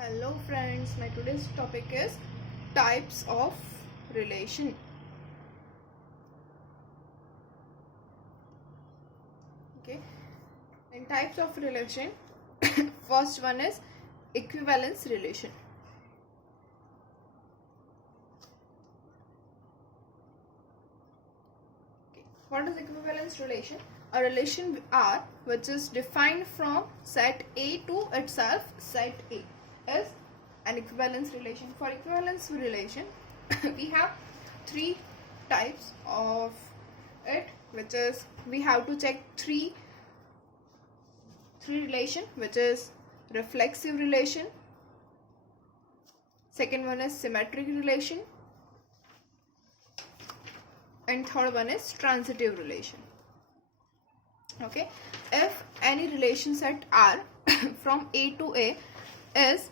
Hello friends, my today's topic is types of relation. Okay, in types of relation, first one is equivalence relation. Okay. What is equivalence relation? A relation R which is defined from set A to itself. Set A is an equivalence relation. For equivalence relation, we have three types of it, which is we have to check three relation, which is reflexive relation. Second one is symmetric relation, and third one is transitive relation. Okay, if any relation set R from A to A is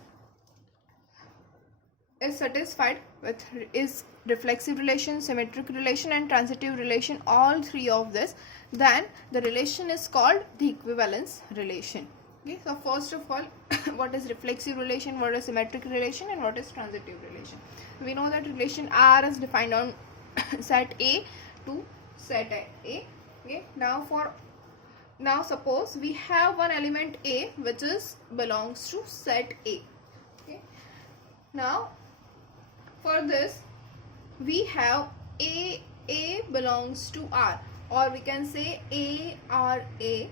satisfied with is reflexive relation, symmetric relation and transitive relation, all three of this, then the relation is called the equivalence relation. Okay, so first of all, what is reflexive relation, what is symmetric relation, and what is transitive relation? We know that relation R is defined on set A to set A. Okay, now suppose we have one element A which is belongs to set A. Okay, now for this we have A belongs to R, or we can say A R A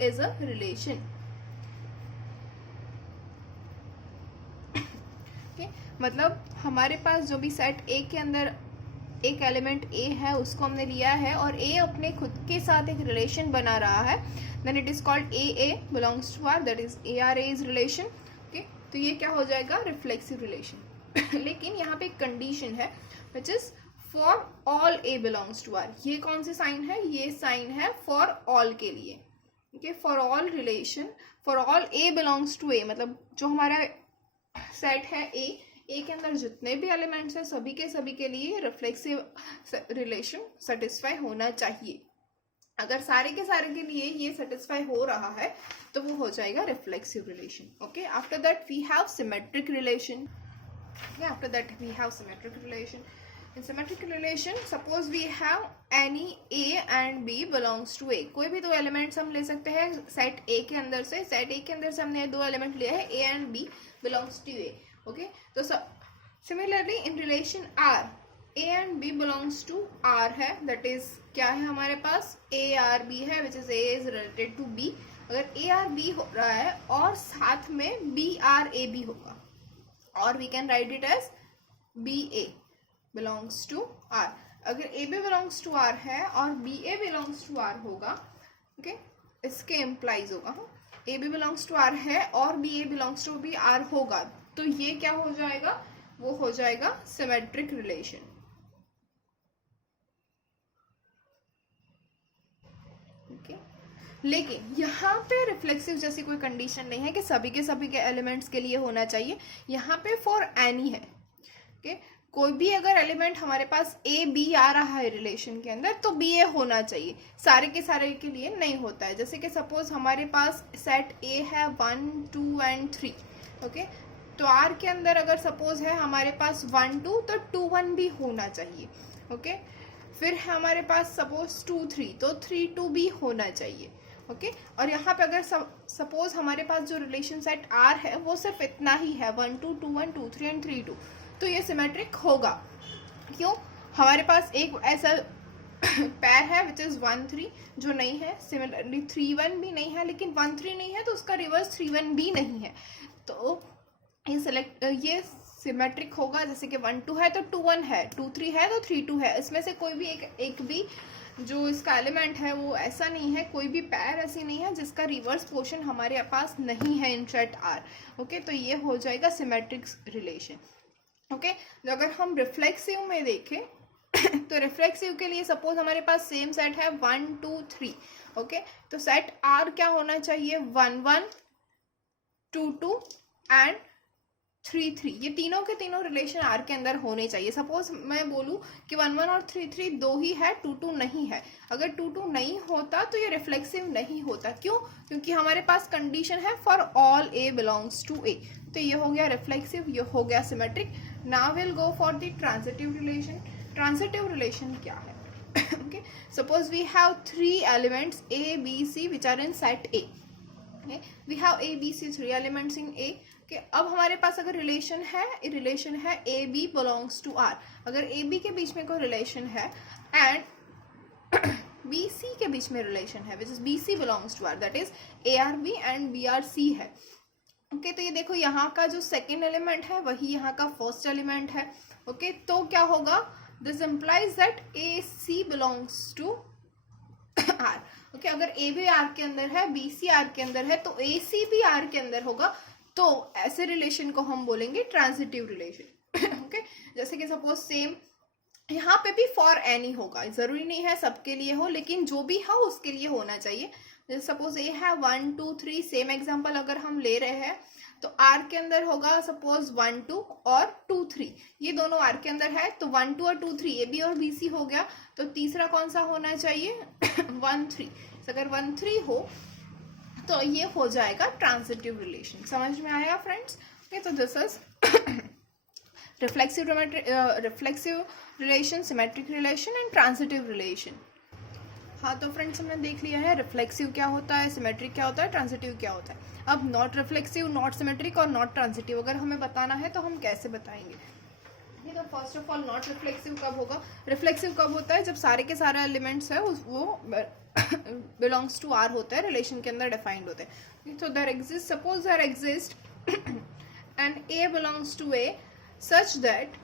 is a relation. Okay, मतलब हमारे पास जो भी set A के अंदर एक element A है उसको हमने लिया है और A अपने खुद के साथ एक रिलेशन बना रहा है, then it is called A belongs to R, that is ARA is relation. Okay, तो ये क्या हो जाएगा, रिफ्लेक्सिव रिलेशन. लेकिन यहाँ पे एक कंडीशन है which is for all A belongs to R. ये कौन सी साइन है, ये साइन है फॉर ऑल के लिए. Okay, for all relation, for all A belongs to A, मतलब जो हमारा सेट है ए के अंदर जितने भी एलिमेंट्स हैं सभी के लिए रिफ्लेक्सिव रिलेशन सेटिस्फाई होना चाहिए. अगर सारे के लिए ये सेटिस्फाई हो रहा है तो वो हो जाएगा reflexive relation. Okay, after that we have symmetric relation. After that we have symmetric relation. In symmetric relation, suppose we have any A and B belongs to A. कोई भी दो एलिमेंट्स हम ले सकते हैं सेट A के अंदर से. सेट A के अंदर से हमने दो एलिमेंट लिया है, A and B belongs to A. Okay, तो similarly in relation R, A and B belongs to R है, दैट इज क्या है हमारे पास, A R B है, which is A is related to B. अगर A R B हो रहा है और साथ में B R A B होगा, और we can write it as B A belongs to R. अगर A B belongs to R है और B A belongs to R होगा, ओके, इसके इम्प्लाइज होगा A B belongs to R है और B A belongs to B R होगा, तो ये क्या हो जाएगा, वो हो जाएगा सिमेट्रिक रिलेशन. ओके, लेकिन यहाँ पे रिफ्लेक्सिव जैसी कोई कंडीशन नहीं है कि सभी के एलिमेंट्स के लिए होना चाहिए. यहाँ पे फॉर एनी है. ओके, कोई भी अगर एलिमेंट हमारे पास ए बी आ रहा है रिलेशन के अंदर तो बी ए होना चाहिए, सारे के लिए नहीं होता है. जैसे कि सपोज हमारे पास सेट ए है 1 2 and 3. ओके, तो आर के अंदर अगर सपोज है हमारे पास 1 2 तो 2 1 भी होना चाहिए. ओके, फिर है हमारे पास सपोज 2 3 तो 3 2 भी होना चाहिए. ओके, और यहाँ पे अगर सपोज हमारे पास जो रिलेशन सेट आर है वो सिर्फ इतना ही है 1 2 2 1 2 3 and 3 2, तो ये सिमेट्रिक होगा. क्यों, हमारे पास एक ऐसा पैर है विच इज 1 3 जो नहीं है, सिमिलरली 3 1 भी नहीं है, लेकिन 1 3 नहीं है तो उसका रिवर्स 3 1 भी नहीं है, तो ये सिमेट्रिक होगा. जैसे कि 1 2 है तो 2 1 है, 2 3 है तो 3 2 है. इसमें से कोई भी एक भी जो इसका एलिमेंट है वो ऐसा नहीं है, कोई भी पैर ऐसी नहीं है जिसका रिवर्स पोर्शन हमारे पास नहीं है इन सेट आर. ओके, तो ये हो जाएगा सिमेट्रिक रिलेशन. ओके, तो अगर हम रिफ्लेक्सिव में देखें तो रिफ्लेक्सिव के लिए सपोज हमारे पास सेम सेट है 1 2 3. ओके, तो सेट आर क्या होना चाहिए, 1 1 2 2 एंड 3 3. ये तीनों के तीनों रिलेशन आर के अंदर होने चाहिए. सपोज मैं बोलूँ कि 1 1 और 3 3 दो ही है, 2 2 नहीं है. अगर 2 2 नहीं होता तो ये रिफ्लेक्सिव नहीं होता. क्यों, क्योंकि हमारे पास कंडीशन है for all A belongs to A. तो ये हो गया रिफ्लेक्सिव, ये हो गया symmetric. Now will go for the transitive relation. Transitive relation क्या है? Okay, suppose we have 3 elements A, B, C which are in set A. Okay, we have A, B, C 3 elements in A. Okay, अब हमारे पास अगर relation है A, B belongs to R. अगर A, B के बीच में कोई relation है and B, C के बीच में रिलेशन है which is B, C belongs to R, that is A, R, B and B, R, C है। ओके, तो ये देखो यहाँ का जो सेकेंड एलिमेंट है वही यहाँ का फर्स्ट एलिमेंट है। ओके, तो क्या होगा? This implies that A C belongs to R. Okay, अगर ए भी आर के अंदर है, बी सी आर के अंदर है, तो ए सी भी आर के अंदर होगा। तो ऐसे रिलेशन को हम बोलेंगे ट्रांजिटिव रिलेशन। ओके, जैसे कि सपोज सेम यहाँ पे भी फॉर एनी होगा, जरूरी नहीं है सबके लिए हो, लेकिन जो भी हो उसके लिए होना चाहिए। जैसे सपोज ए है 1 2 3, सेम एग्जांपल अगर हम ले रहे हैं तो आर के अंदर होगा सपोज 1 2 और 2 3, ये दोनों आर के अंदर है, तो 1 2 और 2 3 ए बी और बी सी हो गया। तो तीसरा कौन सा होना चाहिए? 1 3। अगर 1 3 हो तो ये हो जाएगा ट्रांजिटिव रिलेशन। समझ में आया फ्रेंड्स? ओके, तो this is reflexive relation, symmetric relation and transitive relation. हाँ, तो फ्रेंड्स हमने देख लिया है रिफ्लेक्सिव क्या होता है, सिमेट्रिक क्या होता है, ट्रांजिटिव क्या होता है। अब नॉट रिफ्लेक्सिव, नॉट सिमेट्रिक और नॉट ट्रांजिटिव अगर हमें बताना है तो हम कैसे बताएंगे? तो first of all not reflexive कब होगा? रिफ्लेक्सिव कब होता है? जब सारे के सारे एलिमेंट्स है वो बिलोंग्स टू आर होता है, रिलेशन के अंदर डिफाइंड होते हैं। तो there exist, suppose there exist and A belongs to A such that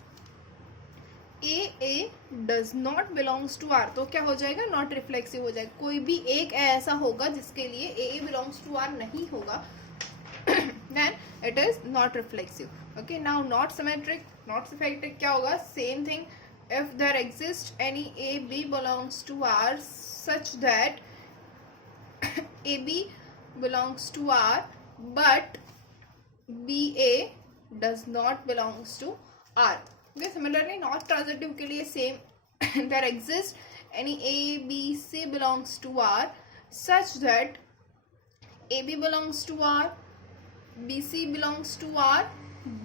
A does not belongs to R, तो क्या हो जाएगा? नॉट रिफ्लेक्सिव हो जाएगा। कोई भी एक ऐसा होगा जिसके लिए ए बिलोंग्स टू आर नहीं होगा, then it is not reflexive. Okay, now not symmetric. Not symmetric क्या होगा? Same thing, if there exist any A B belongs to R such that A B belongs to R but B A does not belongs to R. Okay, similarly not transitive के लिए same, there exists any A, B, C belongs to R such that AB belongs to R, BC belongs to R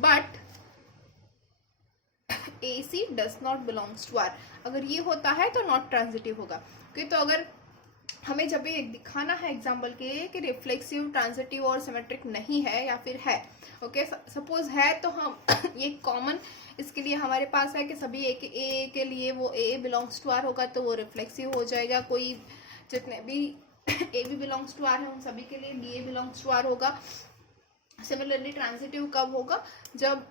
but AC does not belongs to R। अगर ये होता है तो not transitive होगा। okay, तो अगर हमें जब ये दिखाना है एग्जाम्पल के कि रिफ्लेक्सिव, ट्रांजिटिव और सिमेट्रिक नहीं है या फिर है, ओके, सपोज है, तो हम ये कॉमन इसके लिए हमारे पास है कि सभी ए के लिए वो ए बिलोंग्स टू आर होगा तो वो रिफ्लेक्सिव हो जाएगा। कोई जितने भी A B belongs to R है उन सभी के लिए B A belongs to R होगा। सिमिलरली ट्रांजिटिव कब होगा? जब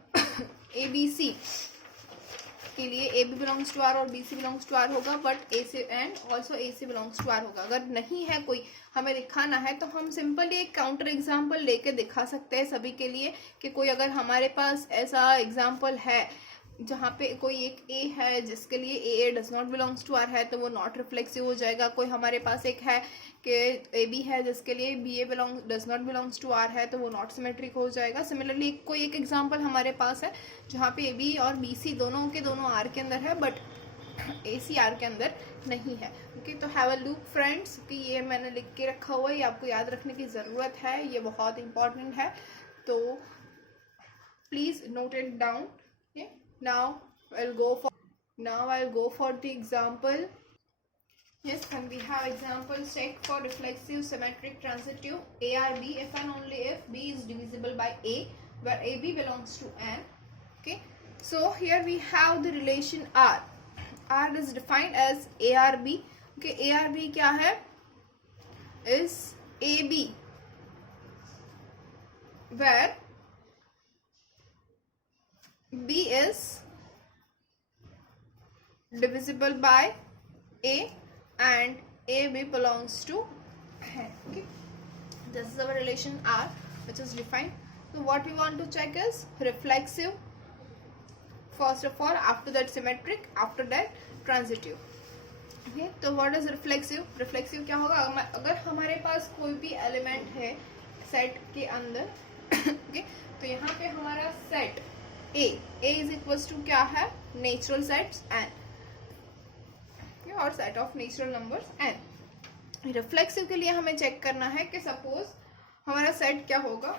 ए बी सी के लिए A B belongs to R और B C belongs to R होगा but A C and also A C belongs to R होगा। अगर नहीं है कोई हमें दिखाना है तो हम सिंपली एक काउंटर एग्जाम्पल लेके दिखा सकते हैं सभी के लिए कि कोई अगर हमारे पास ऐसा एग्जाम्पल है जहाँ पे कोई एक ए है जिसके लिए A does not belongs to R है तो वो नॉट रिफ्लेक्सिव हो जाएगा। कोई हमारे पास एक है कि ए बी है जिसके लिए B A does not belongs to R है तो वो नॉट सिमेट्रिक हो जाएगा। सिमिलरली कोई एक एग्जांपल हमारे पास है जहाँ पे ए बी और बी सी दोनों के दोनों आर के अंदर है बट ए सी आर के अंदर नहीं है। ओके, तो हैव अ लुक फ्रेंड्स कि ये मैंने लिख के रखा हुआ है, ये आपको याद रखने की ज़रूरत है, ये बहुत इंपॉर्टेंट है, तो please note it down. Now I'll go for the example. Yes, and we have examples check for reflexive, symmetric, transitive, A or B if and only if B is divisible by A, where AB belongs to N. Okay, so here we have the relation R. R is defined as A or B. Okay, A or B क्या है? Is AB, where B is divisible by A and AB belongs to N. Okay, this is our relation R which is defined. So what we want to check is reflexive first of all, after that symmetric, after that transitive. Okay, तो what is reflexive? Reflexive क्या होगा? अगर हमारे पास कोई भी element है set के अंदर, okay, तो यहाँ पे हमारा set A is equals to क्या है? नेचुरल सेट्स N और set of natural numbers N। Reflexive के लिए हमें चेक करना है कि सपोज हमारा सेट क्या होगा?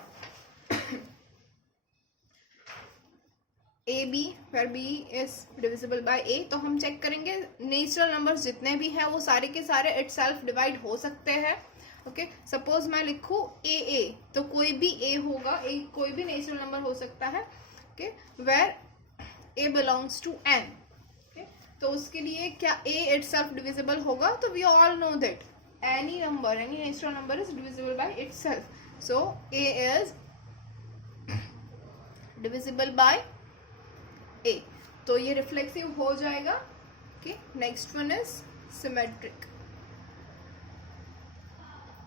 A B where B is divisible by A, तो हम चेक करेंगे नेचुरल नंबर्स जितने भी हैं वो सारे के सारे इटसेल्फ डिवाइड हो सकते हैं। ओके, सपोज मैं लिखूं ए, तो कोई भी ए होगा, कोई भी नेचुरल नंबर हो सकता है। Okay, where A belongs to N. तो उसके लिए क्या ए इटसेल्फ डिविजिबल होगा? तो we all know that any number, any natural number is divisible by itself. So A is divisible by A, तो ये रिफ्लेक्सिव हो जाएगा। Okay, next one is symmetric.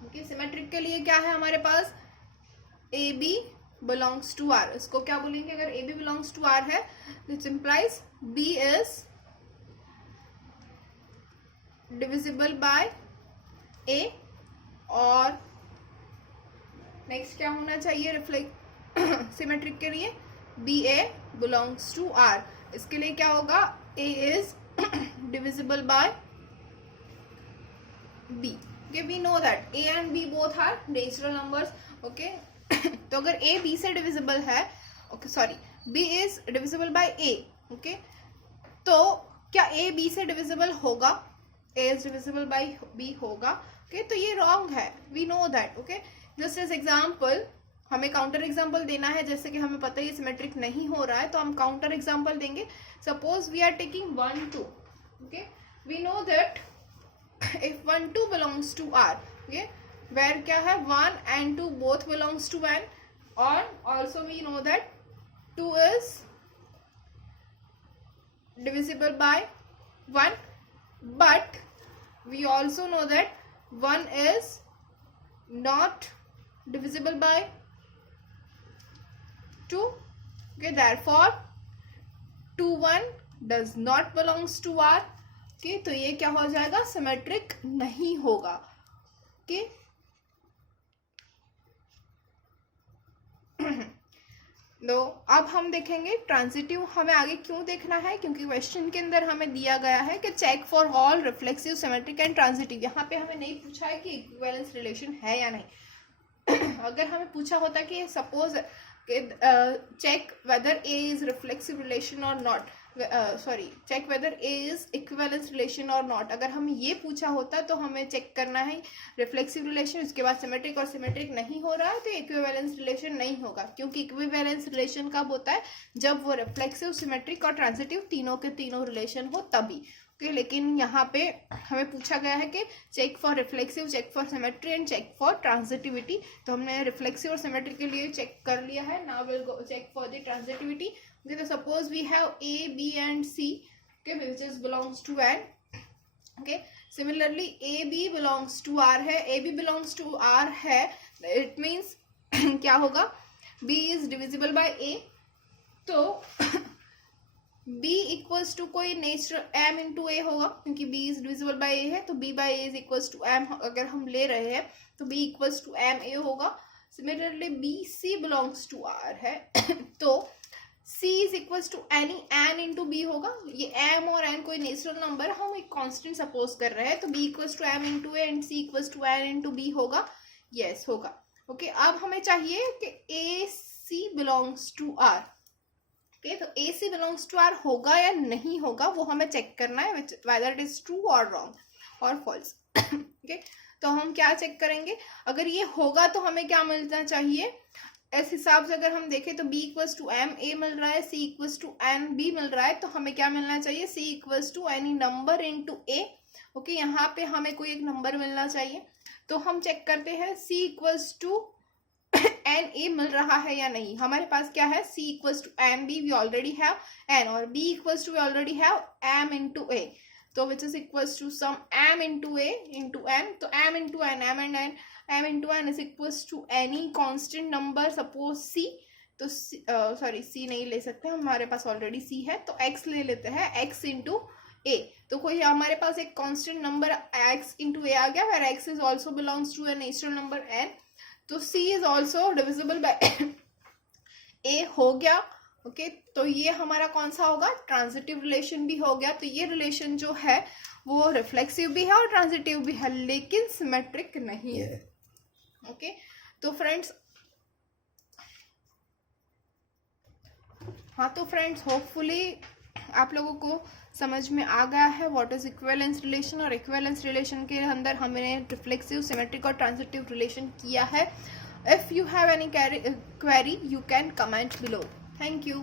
Okay, symmetric के लिए क्या है हमारे पास? A B belongs to R. इसको क्या बोलेंगे? अगर A B belongs to R है, it implies B is divisible by A, और नेक्स्ट क्या होना चाहिए रिफ्लेक्ट सिमेट्रिक के लिए? B A belongs to R. इसके लिए क्या होगा? A is divisible by B. Okay, we know that A and B both are natural numbers. Okay, तो अगर ए बी से डिविजिबल है, okay sorry, B is divisible by A, okay, तो क्या ए बी से डिविजिबल होगा? A is divisible by B होगा। Okay, तो ये रॉन्ग है, we know that. Okay, just as example, हमें काउंटर एग्जाम्पल देना है, जैसे कि हमें पता है ये सिमेट्रिक नहीं हो रहा है, तो हम काउंटर एग्जाम्पल देंगे। Suppose we are taking 1 2। Okay, we know that if 1 2 belongs to R, okay, where क्या है 1 and 2 both belongs to N, or also we know that 2 is divisible by 1, but we also know that 1 is not divisible by 2. Okay, therefore 2 1 does not belongs to R. Okay, तो ये क्या हो जाएगा? Symmetric नहीं होगा। Okay, तो अब हम देखेंगे ट्रांजिटिव। हमें आगे क्यों देखना है? क्योंकि क्वेश्चन के अंदर हमें दिया गया है कि check for all reflexive, symmetric and transitive. यहाँ पे हमें नहीं पूछा है कि इक्विवेलेंस रिलेशन है या नहीं। अगर हमें पूछा होता कि suppose check whether A is reflexive relation और not, check whether A is equivalence relation और नॉट, अगर हमें ये पूछा होता तो हमें चेक करना है रिफ्लेक्सिव रिलेशन, उसके बाद सिमेट्रिक, और सिमेट्रिक नहीं हो रहा है तो इक्विवेलेंस रिलेशन नहीं होगा। क्योंकि इक्विवेलेंस रिलेशन कब होता है? जब वो रिफ्लेक्सिव, सिमेट्रिक और ट्रांजिटिव तीनों के तीनों रिलेशन हो तभी। ओके, लेकिन यहाँ पे हमें पूछा गया है कि check for reflexive, check for symmetry and check for transitivity. तो हमने रिफ्लेक्सिव और सिमेट्री के लिए चेक कर लिया है। Now will go check for the transitivity. Okay, so suppose we have A, B and C, okay, which is belongs to N. Okay, similarly A, B belongs to R है, A, B belongs to R है, it means क्या होगा? B is divisible by A, तो B equals to कोई natural M into A होगा, क्योंकि B is divisible by A है, तो B by A is equals to M अगर हम ले रहे हैं तो B equals to M A होगा। Similarly B, C belongs to R है, तो C is equals to any n into B होगा। ये m और n कोई नेचुरल नंबर हम एक कांस्टेंट सपोज कर रहे हैं, तो b equals to m into A and c equals to n into B होगा। यस होगा। ओके, अब हमें चाहिए कि A C belongs to R. Okay, तो A C belongs to R होगा या नहीं होगा वो हमें चेक करना है, वेदर इट इज ट्रू और रॉन्ग और फॉल्स। ओके, तो हम क्या चेक करेंगे? अगर ये होगा तो हमें क्या मिलना चाहिए? इस हिसाब से अगर हम देखें तो b equals to M A मिल रहा है, c equals to N B मिल रहा है, तो हमें क्या मिलना चाहिए? c equals to any number into a। Okay, यहाँ पे हमें कोई एक नंबर मिलना चाहिए, तो हम चेक करते हैं c equals to N A मिल रहा है या नहीं। हमारे पास क्या है? c equals to M B, we already have n, और b equals to we already have m into a, तो which is equals to some m into a into n, तो m into n, m and n, m into n is equals to any constant number, suppose c, तो sorry c नहीं ले सकते, हमारे पास already c है, तो x ले लेते हैं, x into a, तो कोई हमारे पास एक constant number x into a आ गया, where x is also belongs to a natural number n, तो c is also divisible by a हो गया। ओके, तो ये हमारा कौन सा होगा? ट्रांजिटिव रिलेशन भी हो गया। तो ये रिलेशन जो है वो रिफ्लेक्सिव भी है और ट्रांजिटिव भी है, लेकिन सिमेट्रिक नहीं है। ओके, तो फ्रेंड्स हाँ तो फ्रेंड्स, होपफुली आप लोगों को समझ में आ गया है व्हाट इज इक्विवेलेंस रिलेशन, और इक्विवेलेंस रिलेशन के अंदर हमने रिफ्लेक्सिव, सिमेट्रिक और ट्रांजिटिव रिलेशन किया है. If you have any query you can comment below. Thank you.